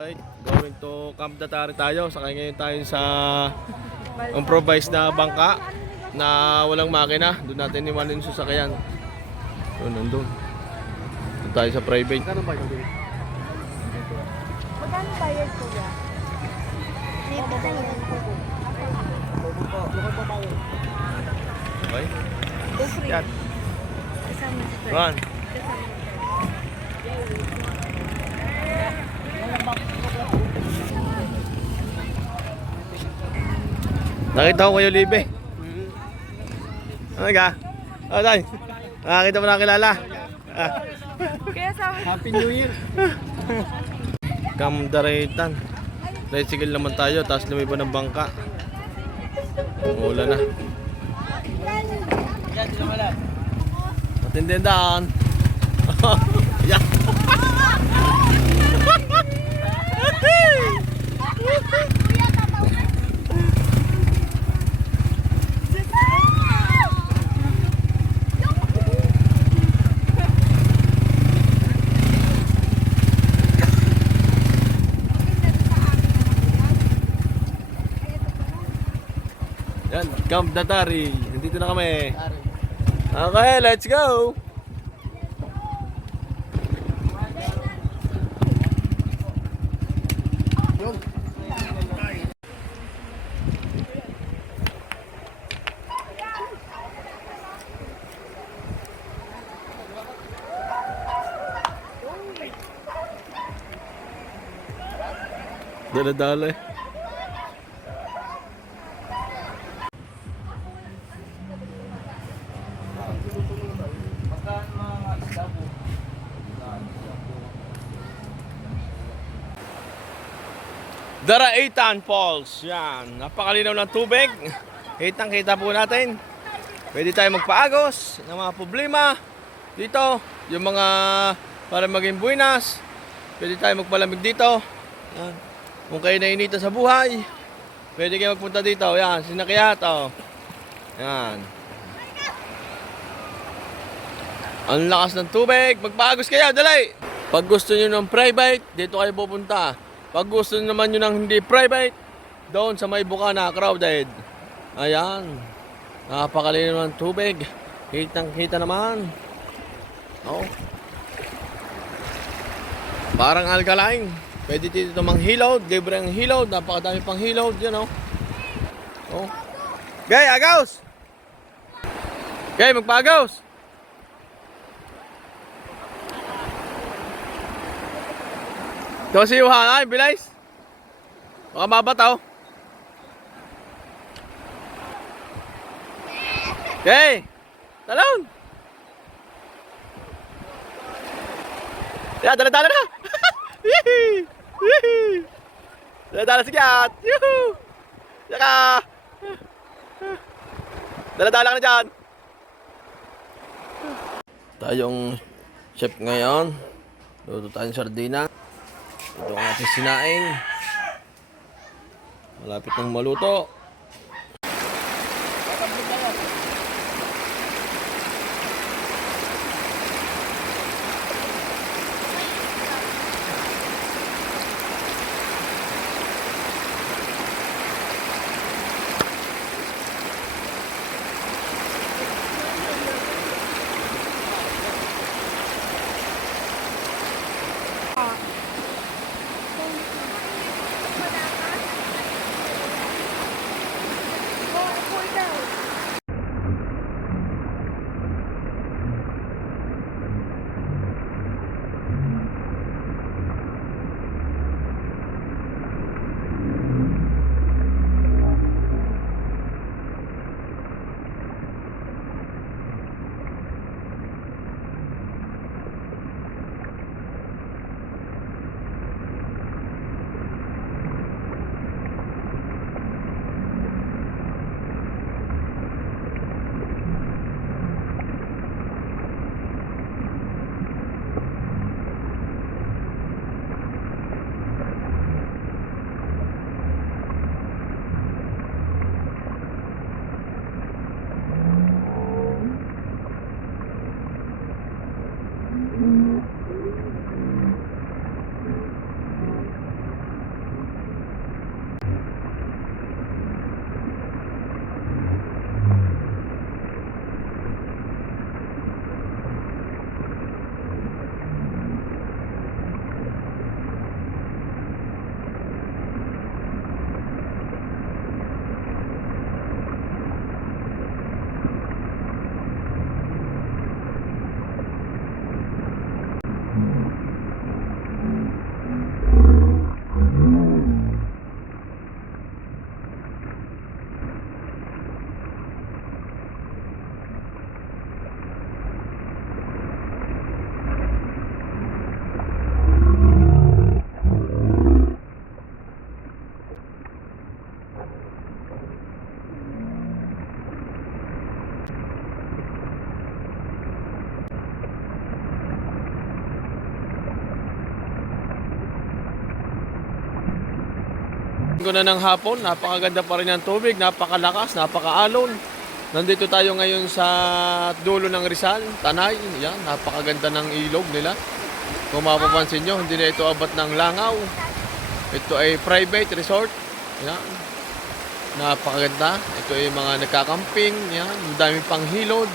Right, going to Camp Datari tayo. Sakay ngayon tayo sa improvised na bangka na walang makina. Doon natin iwanan yung sasakyan. Doon, nandun. Doon tayo sa private. Magkano ba yung Magkano bayad ko ba? Okay? Free. Yan. Kasama si Fred. Run. Nakita ko kayo, Libe. Ano ka? Oh, tay. Nakakita mo na kilala. Kaya sa Happy New Year! Kamdaraitan. Tricycle naman tayo, tapos lumiba ng bangka. Umulan na. Matindin daan. Yan. Yan, Camp Datari. Nandito na kami. Okay, let's go. Dala-dala eh. Daraitan Falls. Yan. Napakalinaw ng tubig. Kitang-kita po natin. Pwede tayo magpaagos ng mga problema dito. Yung mga para maging buwinas. Pwede tayo magpalamig dito. Yan. Kung kayo nainita sa buhay, pwede kayo magpunta dito. Yan. Sinakyat. Oh. Yan. Ang lakas ng tubig. Magpaagos kayo. Dali. Pag gusto nyo ng private, dito kayo pupunta. Pag gusto naman nyo ng hindi private, doon sa may Bukana, crowded. Ayan. Napakalino ng tubig. Kitang-kita naman. Oh. Parang alkaline. Pwede dito manghilod. Libre ang hilod. Napakadami pang hilod. Yan, oh. Oh. Gay, agaws! Gay, magpa-agaws! Ito si Yuhan, ay, bilis. Baka mabataw. Okay. Talon. Ya, dala-dala na. Dala-dala si Kat. Yuhu. Saka. Dala-dala ka na dyan. Tayong chef ngayon. Luto tayong sardina. Ito ang ating sinaing. Malapit ng maluto. Ko na ng hapon, napakaganda pa rin ng tubig, napakalakas, napakaalon. Nandito tayo ngayon sa dulo ng Rizal, Tanay. Yan, napakaganda ng ilog nila. Kung mapapansin nyo, hindi na ito abot ng langaw. Ito ay private resort. Yan. Napakaganda. Ito ay mga nagkakamping. Yan. Ang daming panghilod.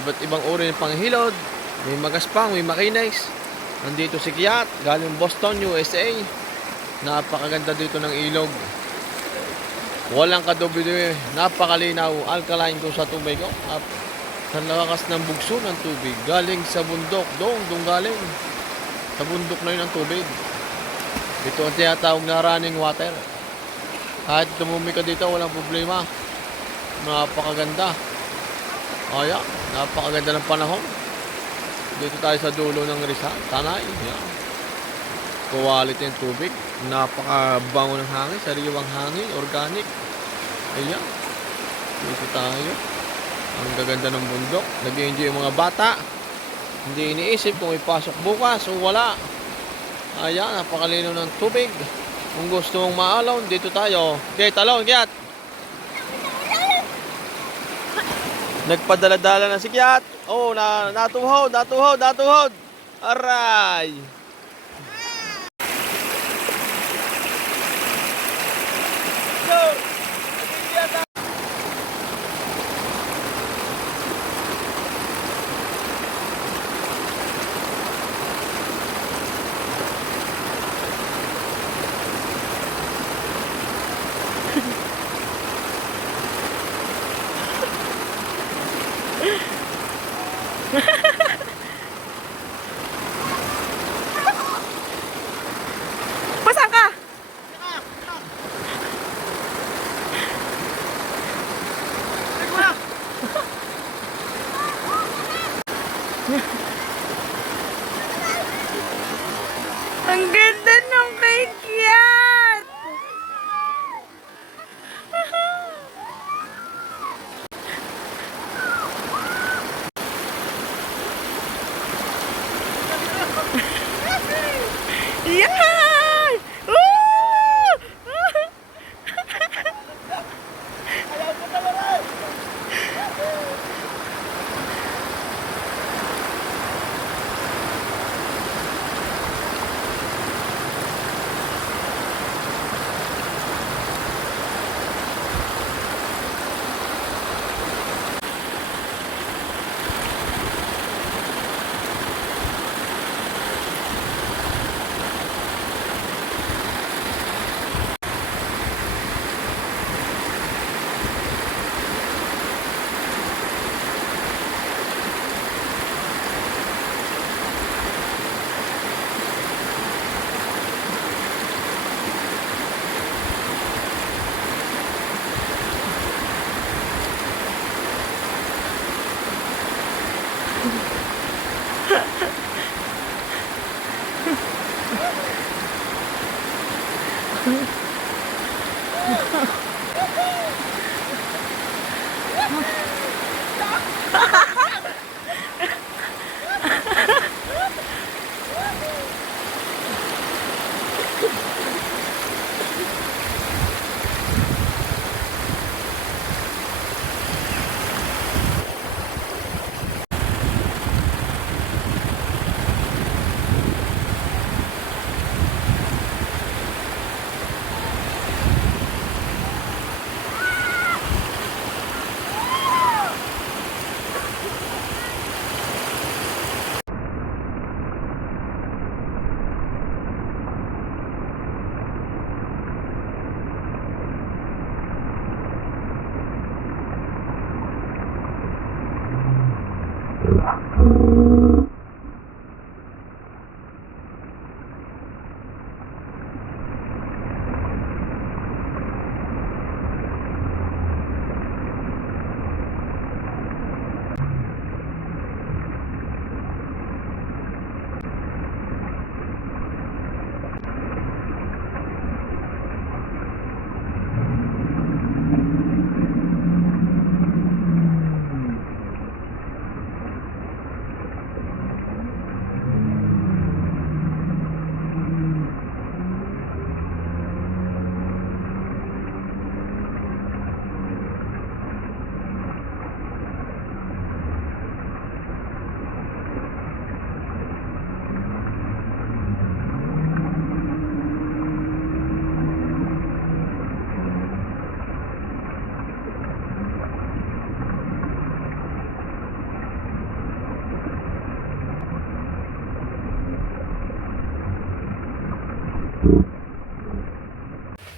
Iba't ibang uri ng panghilod. May magaspang, may makinis. Nandito si Kiat, galing Boston, USA. Napakaganda dito ng ilog. Walang kadobyo. Napakalinaw. Alkaline ko sa tubig. Sa lakas ng bugso ng tubig. Galing sa bundok. Doon galing. Sa bundok na yun ang tubig. Ito ang tinatawag na running water. Kahit tumumi ka dito, walang problema. Napakaganda. Ayan, napakaganda ng panahon. Dito tayo sa dulo ng Rizal, Tanay. Ayan. Quality ng tubig. Napakabango ng hangin, sariwang hangin, organic. Ayan. Dito tayo. Ang gaganda ng bundok. Nag-enjoy yung mga bata. Hindi iniisip kung ipasok bukas o wala. Ayan, napakalinaw ng tubig. Kung gusto mong maalon, dito tayo. Okay, talon, Kiat. Nagpadala-dala na si Kiat. Oh, natuhod. Aray. Pasan ka? Ang ganda ng kay Kiat! Yan! Woo!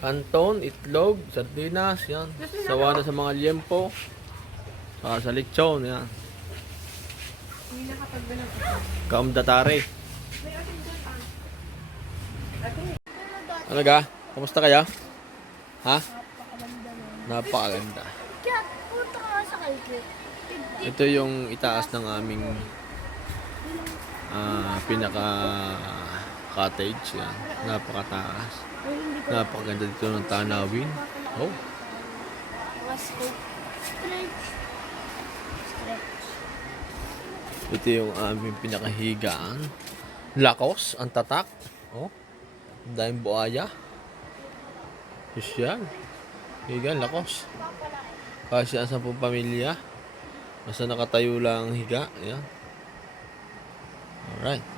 Kanton, itlog, sardinas, yan. Sawa na sa mga liempo. Saka sa lechon, yan. Kaumdatare. Ano ga? Kamusta kaya? Ha? Napakaganda. Kaya punta ka sa kalye. Ito yung itaas ng aming pinaka cottage. Yan. Napakataas. Napakaganda dito ng tanawin. Oh. Was ko. Stretch. Ito yung aming pinakahigaan. Lakos, ang tatak. Oh. Ang daming buhaya. Yan. Higaan, lakos. Kasi ang 10 pamilya. Basta nakatayo lang ang higa. Yan. Alright.